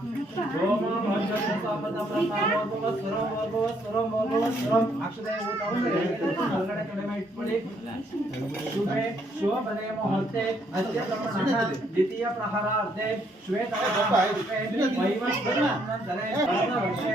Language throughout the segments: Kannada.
ಪ್ರಣವಸ್ಯ ಪರಬ್ರಹ್ಮ ಶ್ರೀ ಹೇ ಪರಮಾತ್ಮ ದೇವತಾದೇವಿ ಗಾಯತ್ರೀಶ್ವರಃ ಗ್ರಾಮೇ ಯುತಃ ಓಂ ಮಂಜುಷ ಸಾಪದ ಬ್ರಹ್ಮ ಸ್ವರಂ ವರ್ಗವ ಸ್ವರಂ ವರ್ಗವ ಸ್ವರಂ ಅಕ್ಷದೇ ಹೊರಗಡೆ ಕಡಿಮೆ ಇಟ್ಕೊಳ್ಳಿ ಶುಭೆ ಶೋಭನೆ ಮುಹೂರ್ತೆ ಅದ್ಯ ಬ್ರಹ್ಮಣಃ ದ್ವಿತೀಯ ಪ್ರಹರಾರ್ಧೆ ಶ್ವೇತ ವೈವಸ್ವತನಂತರೆ ವರ್ಷೆ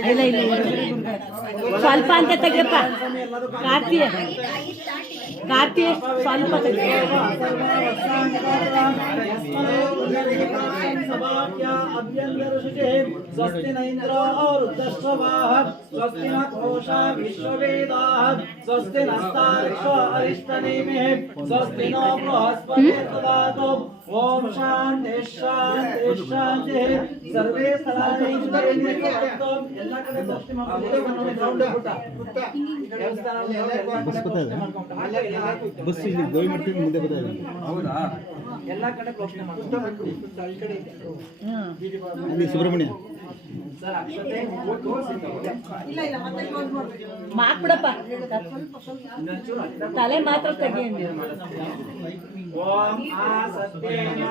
ಇಲ್ಲ ಇಲ್ಲ ಇಲ್ಲ. ಸ್ವಲ್ಪ ಅಂತ ತೆಗಿಯಪ್ಪ ಕಾರ್ತಿ ಕಾರ್ತಿ ಸ್ವಲ್ಪ ತೆಗಿ स्वस्ति न इंद्रो रुद्रश्रवाः स्वस्ति न घोषा विश्ववेदाः स्वस्ति नस्तार्क्ष्यो अरिष्टनेमिः स्वस्ति नो बृहस्पतिः ಓಂ ಶಾಂತಿ ಶಾಂತಿ ಶಾಂತಿ ಸರ್ವೇ ಎಲ್ಲ ಕಡೆ ದೃಷ್ಟಿ ಮಾಡ್ಕೊಂಡು ಬಸ್ ಇಲ್ಲಿ ಗೋವಿಮಠದಿಂದ ಮುಂದೆ ಬರ್ತಾ ಹೌದಾ ಎಲ್ಲ ಕಡೆ ಮಾಡ್ತಾರೆ ಸುಬ್ರಹ್ಮಣ್ಯ. ಅಡ್ಡ ತಲೆ ಮಾತ್ರ ತೆಗಿಯಂడి ಓಂ ಆ ಸತ್ಯೇನ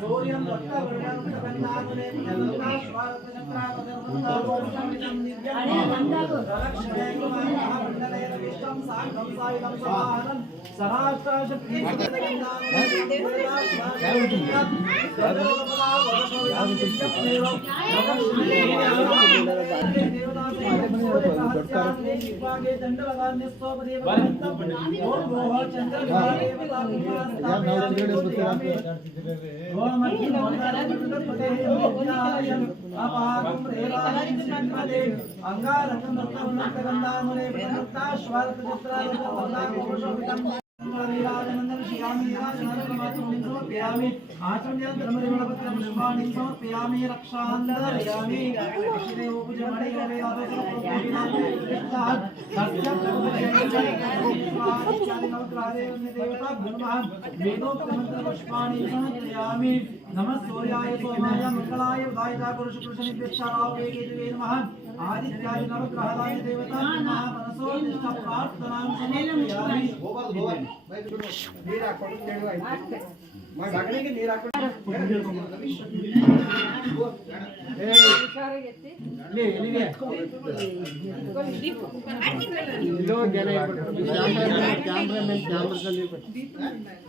ಸೂರ್ಯಂ ವರ್ತವರ್ಣಂ అపాకం రేవాణి అంగారకం రక్తమునక్కగంధామునే ప్రదత్తాశ్వాలకచిత్రాలకం సమర్పయామి ఆచమ్యంతరమరిమళపత్రం పుష్పాణి సమర్పయామి రక్షాందరయామి పుష్పాణి సమర్పయామి नीराजनन्दन श्यामी नीराजनन्दनमातुं समर्पयामि आचम्यं धर्मरिवणपत्रं पुष्पाणि समर्पयामि रक्षान्दरयामि देवपूजमणिगणे वेदोक्तमन्त्रपुष्पाणि समर्पयामि नमः सूर्याय सोमाय मङ्गलाय उदायता पुरुषपुरुषनिर्देशारावेगे नमः आदित्याय नवग्रहाय देवता नमः मनसो निष्ठ प्रार्थनां समर्पयामि ಸಗಣಿಗೆ ನೀರು ಗಟ್ಟಿಯಲ್ಲ ಅದು ಅಲ್ಲಿ ಮಾಮಿಗೆ ಮಾಮಿಗೆ ಬೇಕು ಮಾಮಿಗೆ ಬರ್ರಿ.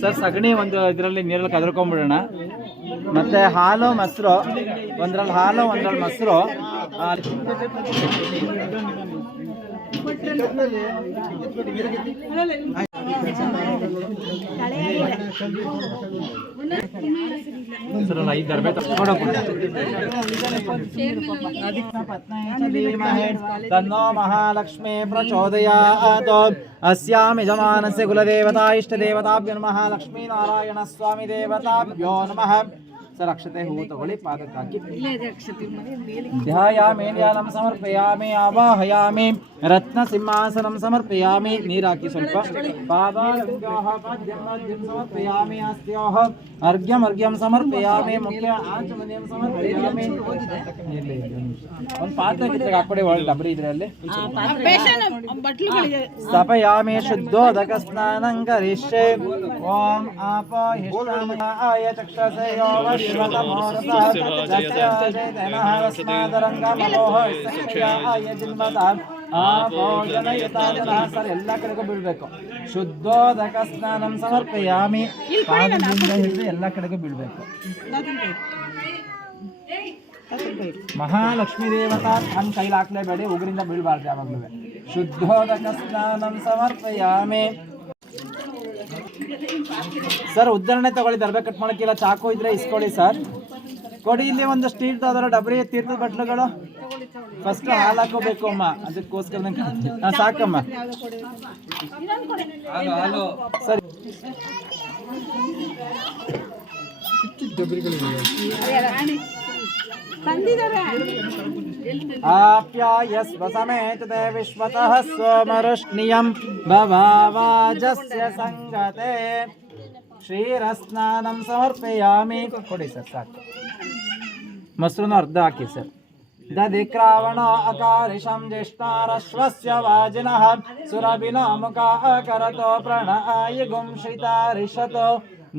ಸರ್ ಸಗಣಿ ಒಂದು ಇದರಲ್ಲಿ ನೀರಲ್ಲಿ ಕದರ್ಕೊಂಡ್ಬಿಡೋಣ ಮತ್ತೆ ಹಾಲು ಮೊಸರು ಒಂದ್ರಲ್ಲಿ ಹಾಲು ಒಂದ್ರಲ್ಲಿ ಮೊಸರು. ಆ, ಸರ್ ಐದು ದರ್ಬೆ तन्नो महालक्ष्मी प्रचोदयात् अस्यां यजमानस्य कुलदेवता इष्टदेवताभ्यो नमः लक्ष्मीनारायणस्वामी देवताभ्यो नमः ಸರ್ ಅಕ್ಷತೆ ಹೂವು ತಗೊಳ್ಳಿ ಪಾದಕ್ಕೆ ಹಾಕಿ ಧ್ಯಾಯಾಮಿ ಧ್ಯಾನಂ ಸಮರ್ಪಯಾಮಿ ಆವಾಹಯಾಮಿ ರತ್ನ ಸಿಂಹಾಸನಂ ಸಮರ್ಪಯಾಮಿ ನೀರಾಕಿ ಸ್ವಲ್ಪ. ಸಮರ್ಪಯಾಮಿ ಅಸ್ತ್ಯೋಹ ಅರ್ಘ್ಯಂ ಅರ್ಘ್ಯಂ ಸಮರ್ಪಯಾಮಿ ಮುಖ್ಯ ಆಚಮನಿಯಂ ಸಮರ್ಪಯಾಮಿ. ಒಂದು ಪಾತ್ರೆ ಒಳ್ಳೆ ಡಬ್ರಿ ಇದ್ರಲ್ಲಿ ಸ್ಥಾಪಯಾಮಿ ಶುದ್ಧೋದಕ ಸ್ನಾನಂ ಕರಿಷ್ಯೆ. ಓಂ ಆಪಾಹಿಷ್ಟಾಯ ಚಕ್ಷಸೆ ಯೋ ಸರ್ ಎಲ್ಲ ಕಡೆಗೂ ಬೀಳ್ಬೇಕು ಶುದ್ಧೋದಕ ಸ್ನಾನಂ ಸಮರ್ಪಯಾಮಿ ಪಾದದಿಂದ ಹಿಡಿದು ಎಲ್ಲ ಕಡೆಗೂ ಬೀಳ್ಬೇಕು ಮಹಾಲಕ್ಷ್ಮೀ ದೇವತಾ ಹಂಗೆ ಕೈಲಾಕ್ಲೇಬೇಡಿ ಉಗ್ರಿಂದ ಬೀಳ್ಬಾರ್ದು ಯಾವಾಗಲೂ ಶುದ್ಧೋದಕ ಸ್ನಾನಂ ಸಮರ್ಪಯಾಮಿ. ಸರ್ ಉದಾಹರಣೆ ತಗೊಳ್ಳಿ ದರ್ಬೆ ಕಟ್ ಮಾಡಕ್ಕಿಲ್ಲ ಚಾಕು ಇದ್ರೆ ಇಸ್ಕೊಳ್ಳಿ ಸರ್. ಕೊಡಿ ಇಲ್ಲಿ ಒಂದು ಸ್ಟೀಲ್ ಅದರ ಡಬರಿ ತೀರ್ಥದ ಬಟ್ಲುಗಳು ಫಸ್ಟ್ ಹಾಲು ಹಾಕೋಬೇಕು ಅಮ್ಮ. ಅದಕ್ಕೋಸ್ಕರ ನಂಗೆ ಸಾಕಮ್ಮ. ಸರಿ. आप्यायस्व समेतते विश्वतः स्वमरुष्णियं भवावाजस्य सङ्गते ಕ್ಷೀರಸ್ನಾನಂ ಸಮರ್ಪಯಾಮಿ ಕೊಡಿ ಸರ್ ಸಾಕು ಮೊಸರನ್ನು ಅರ್ಧ ಹಾಕಿ ಸರ್ ದಧಿಕ್ರಾವಣ ಅಕಾರಿಷಂ ಜ್ಯೇಷ್ಠಾರಶ್ವಸ್ಯ ವಾಜಿನಃ ಸುರಭಿನೋ ಮುಖಾಕರತೋ ಪ್ರಣಾಯ ಗುಂಷಿತಾರಿಷತೋ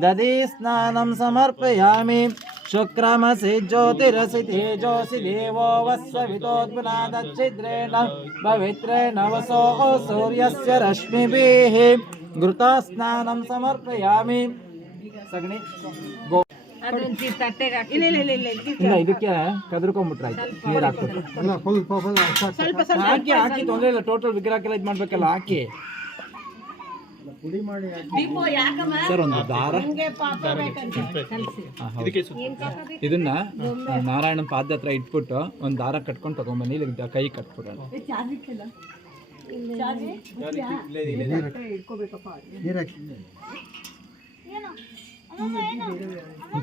ದಧಿ ಸ್ನಾನಂ ಸಮರ್ಪಯಾಮಿ ಶುಕ್ರಮಸಿ ಜ್ಯೋತಿರಸಿ ತೇಜೋಸಿ ದೇವೋ ವಸ್ಸವಿತೋದ್ಗುಣಾದಚ್ಛಿದ್ರೇಣ ಪವಿತ್ರೇಣ ವಸೋ ಸೂರ್ಯಸ್ಯ ರಶ್ಮಿಭಿಃ ಘೃತ ಸ್ನಾನಂ ಸಮರ್ಪಯಾಮಿ ಸಗಣಿ ಗೋ ಇಲ್ಲ ಇದಕ್ಕೆ ಕದ್ರಕೊಂಡ್ಬಿಟ್ರಾಯ್ತು ನೀರು ಹಾಕ್ಬಿಟ್ಟು ಹಾಕಿ ಹಾಕಿ ತೊಂದರೆ ಇಲ್ಲ ಟೋಟಲ್ ವಿಗ್ರಹಕ್ಕೆಲ್ಲ ಇದು ಮಾಡ್ಬೇಕಲ್ಲ ಹಾಕಿ. ಸರ್ ಒಂದು ದಾರ. ಇದನ್ನ ನಾರಾಯಣ ಪಾದ ಹತ್ರ ಇಟ್ಬಿಟ್ಟು ಒಂದು ದಾರ ಕಟ್ಕೊಂಡು ತಗೊಂಬನ್ನಿ ಇಲ್ಲಿ ಕೈ ಕಟ್ಬಿಡೋಣ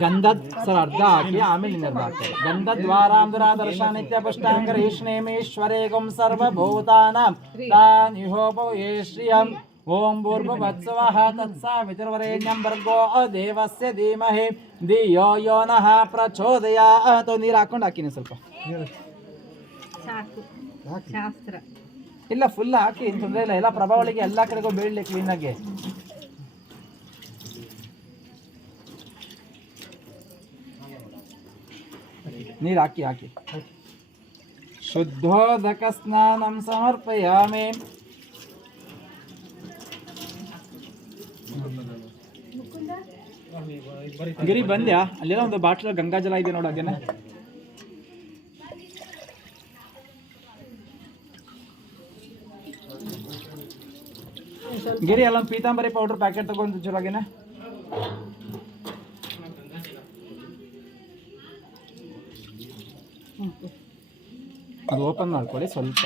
ಗಂಧದ್ ಸರ್ ಅರ್ಧ ಹಾಕಿ ಆಮೇಲೆ ಇನ್ನರ್ಧ ಹಾಕ್ತಾರೆ ದರ್ಶ ನಿತ್ಯ ಪುಷ್ಟಾಂಗರೇಷ್ಣೇಮೇಶ್ವರೇ ಗುಂ ಸರ್ವಭೂತಾನಾಂ. ತಾನಿಹೋಪೋ ಯೇ ಶ್ರಿಯಂ. ಓಂ ಭೂರ್ಭುವತ್ಸವಃ ತತ್ಸಾವಿತುರ್ವರೆಣ್ಯಂ ಭರ್ಗೋ ದೇವಸ್ಯ ಧೀಮಹಿ ಧಿಯೋ ಯೋ ನಃ ಪ್ರಚೋದಯಾತ್ ನೀರು ಹಾಕೊಂಡು ಹಾಕಿನಿ ಸ್ವಲ್ಪ. ಸಾಕು. ಶಾಸ್ತ್ರ. ಇಲ್ಲ ಫುಲ್ ಹಾಕಿ ಏನು ತೊಂದರೆ ಇಲ್ಲ. ಎಲ್ಲ ಪ್ರಭಾವಳಿಗೆ ಎಲ್ಲ ಕಡೆಗೂ ಬೀಳಲಿ ಕ್ಲೀನಾಗಿ ನೀರು ಹಾಕಿ ಹಾಕಿ. ಶುದ್ಧೋದಕ ಸ್ನಾನಂ ಸಮರ್ಪಯಾಮಿ. ಗಿರಿ ಬಂದ್ಯಾ? ಅಲ್ಲೆಲ್ಲ ಒಂದು ಬಾಟ್ಲ ಗಂಗಾಜಲ ಇದೆ ನೋಡು ಅದೇನೆ ಗಿರಿ ಅಲ್ಲ ಒಂದು ಪೀತಾಂಬರಿ ಪೌಡರ್ ಪ್ಯಾಕೆಟ್ ತಗೊಂಡು ಚೂರಾಗೇನೆ ಅದು ಓಪನ್ ಮಾಡ್ಕೊಳ್ಳಿ ಸ್ವಲ್ಪ.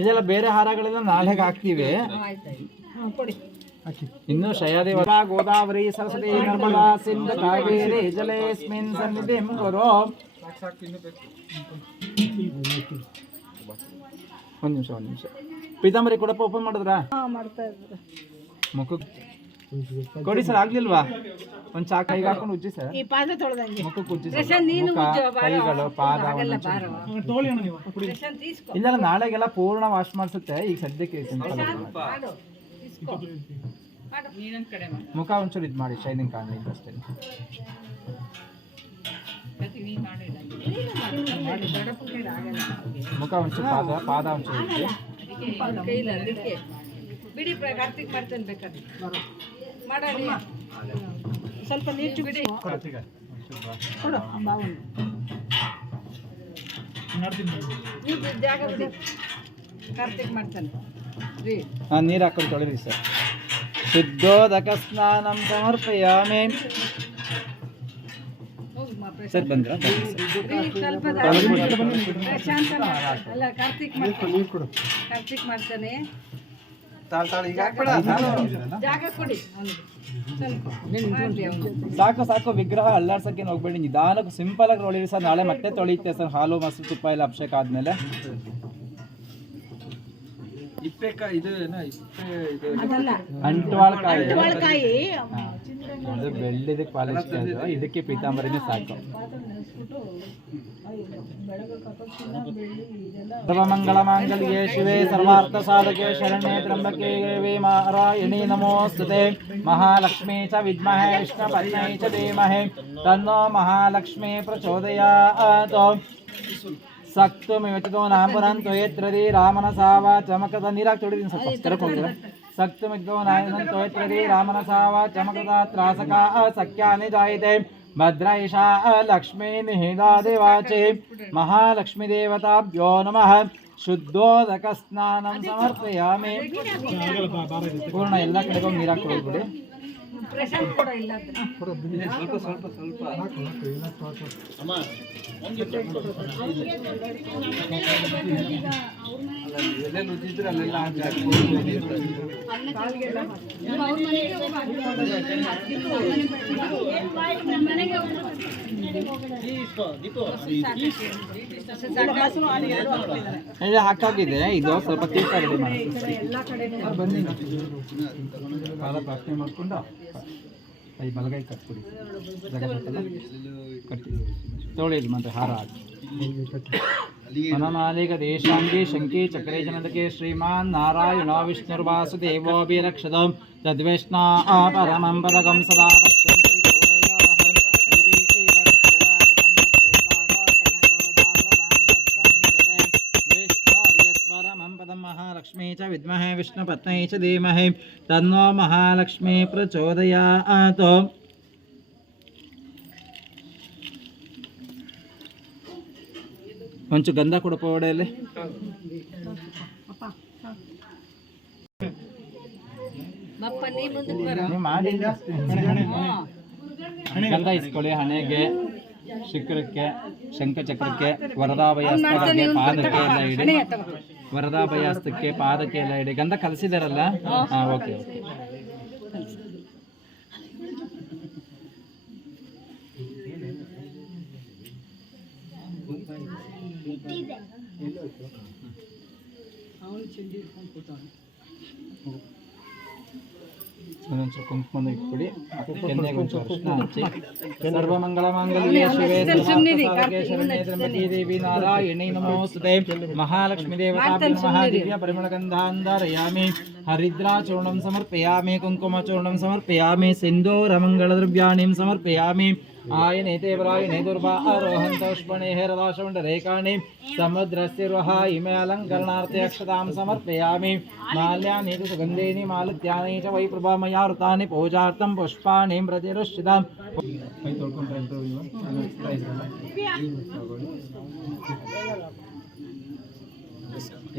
ಇದೆಲ್ಲ ಬೇರೆ ಹಾರಗಳೆಲ್ಲ ನಾಳೆಗೆ ಹಾಕ್ತೀವಿ. ಇನ್ನು ಶಯದೇವ ಗೋದಾವರಿ ಸರಸ್ವತಿ ನರ್ಮದಾ ಸಿಂಧ ಕಾವೇರಿ ಜಲೇಸ್ಮಿನ್ ಸನ್ನಿಧಿ ಗುರು ಒಂದು ನಿಮಿಷ ಒಂದು ನಿಮಿಷ. ಪೀತಾಂಬರಿ ಕೊಡಪ್ಪ ಓಪನ್ ಮಾಡಿದ್ರಾ? ಮುಖಕ್ಕೆ. ಕೊಡಿ ಸರ್ ಆಗ್ಲಿಲ್ವಾ? ಒಂದು ಚಾಕ ಕೈಗೆ ಹಾಕೊಂಡು ಉಜ್ಜಿ ಸರ್ ಮುಖಕ್ಕೆ ಉಜ್ಜಿ ಕೈಗಳು ಪಾದ ಇಲ್ಲ ನಾಳೆಗೆಲ್ಲ ಪೂರ್ಣ ವಾಶ್ ಮಾಡಿಸುತ್ತೆ ಈಗ ಸದ್ಯಕ್ಕೆ ಮುಖ ಒಂಚೂರು ಇದು ಮಾಡಿ ಶೈನಿಂಗ್ ಕಾಣಲಿ ಅಷ್ಟೇ ಮುಖ ಒಂಚೂರು ಪಾದ ಪಾದ ಒಂಚೂರು ಬಿಡಿ ಕಾರ್ತಿಕ್ ಮಾಡ್ತೇನೆ ಬೇಕಾದ್ರೆ ಮಾಡಿ ಸ್ವಲ್ಪ ನೀರು ಬಿಡಿ. ಕೊಡು ನೀವು ಜಾಗ ಬಿಡಿ. ಕಾರ್ತಿಕ್ ಮಾಡ್ತಾನೆ. ರೀ. ಹಾಂ ನೀರು ಹಾಕೊಂಡು ತೊಳಿರಿ ಸರ್. ಶುದ್ಧೋದಕ ಸ್ನಾನಂ ಸಮರ್ಪಯಾಮಿ. ಸರ್ ಬಂದ್ರ? ಕಾರ್ತಿಕ್ ಮಾಡ್ತಾನೆ. ಸಾಕು ಸಾಕು ವಿಗ್ರಹ ಅಲ್ಲಾಡ್ಸಕ್ಕೆ ಹೋಗ್ಬೇಡಿ. ನಿಧಾನಕ್ಕೆ ಸಿಂಪಲ್ ಆಗಿ ತೊಳಿರಿ ಸರ್ ನಾಳೆ ಮತ್ತೆ ತೊಳಿತೆ ಸರ್. ಹಾಲು ಮೊಸರು ತುಪ್ಪ ಎಲ್ಲ ಅಭಿಷೇಕ ಆದ್ಮೇಲೆ. ಇಪ್ಪೆಕಾಯಿ ಇದು ಏನೋ ಇಪ್ಪೆ ಇದು ಅದಲ್ಲ ಅಂಟ್ವಾಳ್ಕಾಯಿ ಕಾಯಿ ಅದು ಬೆಳ್ಳಿದಕ್ಕೆ ಪಾಲಿಶ್ ಇದಕ್ಕೆ ಪೀತಾಂಬರಿನೇ ಸಾಕು ಸರ್ವಮಂಗಳ ಮಾಂಗಲ್ಯೆ ಶಿವೆ ಸರ್ವಾರ್ಥ ಸಾಧಕೆ ಶರಣ್ಯೆ ತ್ರ್ಯಂಬಕೆ ದೇವಿ ನಾರಾಯಣಿ ನಮೋಸ್ತುತೆ ಮಹಾಲಕ್ಷ್ಮೀ ಚ ವಿದ್ಮಹೆ ವಿಷ್ಣು ಪತ್ನೈ ಚ ಧೀಮಹಿ ತನ್ನೋ ಮಹಾಲಕ್ಷ್ಮೀ ಪ್ರಚೋದಯಾತ್ ಸಕ್ತು ಮಿವಚಿತೋ ನಾಂಬುನಂತು ಯತ್ರದಿ ರಾಮನ ಸಾವ ಚಮಕದ ನೀರಾಗಿ ತೊಡಿದೀನಿ ಸ್ವಲ್ಪ ಕರಕ್ ಹೋಗಿದ್ರೆ ಸಕ್ತು ಮಿಗ್ದೋ ನಾಯನಂತು ಯತ್ರದಿ ರಾಮನ ಸಾವ ಚಮಕದ ತ್ರಾಸಕ ಸಖ್ಯಾನಿ ಜಾಯಿತೆ ಭದ್ರೈಷಾ ಲಕ್ಷ್ಮೀ ನಿಹಿದಾದಿವಾಚಿ ಮಹಾಲಕ್ಷ್ಮೀ ದೇವತಾಭ್ಯೋ ನಮಃ ಶುದ್ಧೋದಕ ಸ್ನಾನಂ ಸಮರ್ಪಯಾಮಿ ಪೂರ್ಣ ಎಲ್ಲ ಕಡೆಗೂ ನೀರಾಗಿ ಕೊಡ್ಬಿಡಿ ಪ್ರಶಾಂತ್ ಕೂಡ ಇಲ್ಲ ಅಂದ್ರೆ. ಸ್ವಲ್ಪ ಸ್ವಲ್ಪ ಸ್ವಲ್ಪ ಅಮ್ಮ ಎಲ್ಲೆಲ್ಲಿ ಹಾಕಿ ಇದು ಸ್ವಲ್ಪ ಕಡೆನೂ ಬನ್ನಿ ಪಾದ ಪ್ರಾರ್ಥನೆ ಮಾಡ್ಕೊಂಡು? ಕೈ ಬಲಗೈ ಕಟ್ಬಿಡಿ? ಕಟ್ಟಿ. ಇದು ಮತ್ತೆ ಹಾರ ಹಾಕಿ. మననాదిగదేశాంగి శంకీ చక్రేజనదకే శ్రీమాన్ నారాయణ విష్ణుర్వాసుదేవోభిలక్షదం తద్విష్ణా పరమం పదకం సదా పశ్యంతి మహాలక్ష్మీ చ విద్మహే విష్ణుపత్నై చ ధీమహి. తన్నో మహాలక్ష్మీ ప్రచోదయాత్. ಒಂಚು ಗಂಧ ಕೊಡಪ್ಪ ಒಡೆಯಲ್ಲಿ. ಬಪ್ಪ ನೀ ಮುಂದಕ್ಕೆ ಬರ. ಗಂಧ ಇಸ್ಕೊಳ್ಳಿ ಹಣೆಗೆ ಶಿಖರಕ್ಕೆ ಶಂಖಚಕ್ರಕ್ಕೆ ವರದಾಭಯಾಸ್ತಕ್ಕೆ ಪಾದಕ್ಕೆ ಎಲ್ಲ ಇಡಿ. ವರದಾಭಯಾಸ್ತಕ್ಕೆ ಪಾದಕ್ಕೆ ಎಲ್ಲ ಇಡಿ. ಗಂಧ ಕಲಸಿದಾರಲ್ಲ? ಹಾ ಓಕೆ ಓಕೆ. కొంచెం కుంకుమ ఇప్పుడు కింద కొంచెం కృష్ణ సర్వమంగళమాంగళ్య శివే సర్వేశ్వరనేత్రమతీదేవి నారాయణి నమోస్తుతే మహాలక్ష్మీదేవతాభి నమః దివ్య హరిద్రాచూర్ణం సమర్పయామి కుంకుమచూర్ణం సమర్పయామి సింధూరమంగళద్రవ్యాణిం సమర్పయామి ఆయనైతే వ్రాయునే దుర్భా ఆరోహంతౌష్మణే హేరదాశుండరేకాణి సముద్రస్య రోహా ఇమే అలంకరణార్థే అక్షతాం సమర్పయామి మాల్యాని సుగంధేని మాలత్యాని చ వై ప్రభామయారుతాని పూజార్థం పుష్పాణి ప్రతిరుష్ితాం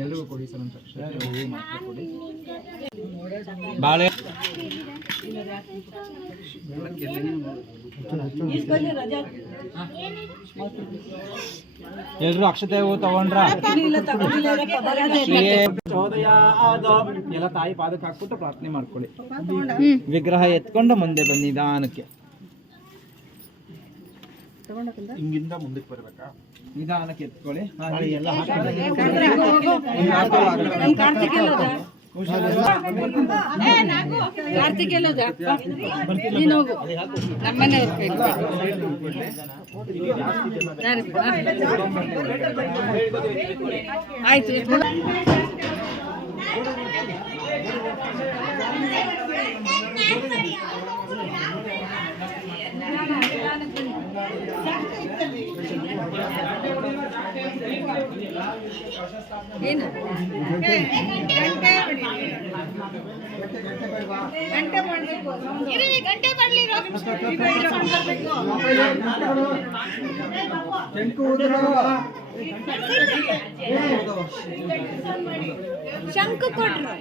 ಎಲ್ರಿಗೂ ಕೊಡಿ ಸರ್ ಒಂದು ಕೊಡಿ. ಬಾಳೆ. ಎಲ್ರು ಅಕ್ಷತೆ ಹೂ ತಗೊಂಡ್ರ. ಎಲ್ಲ ತಾಯಿ ಪಾದಕ್ಕೆ ಹಾಕ್ಬಿಟ್ಟು ಪ್ರಾರ್ಥನೆ ಮಾಡ್ಕೊಳ್ಳಿ. ವಿಗ್ರಹ ಎತ್ಕೊಂಡು ಮುಂದೆ ಬನ್ನಿ ನಿಧಾನಕ್ಕೆ. ಹಿಂಗಿಂದ ಮುಂದಕ್ಕೆ ಬರ್ಬೇಕಾ? ನಿಧಾನಕ್ಕೆ ಎತ್ಕೊಳ್ಳಿ. ಎಲ್ಲ ಹೋಗು ಆಯ್ತು ಏನು? ಗಂಟೆ ಮಾಡಬೇಕು. ಗಂಟೆ ಶಂಕು ಕೊಡ್ರು.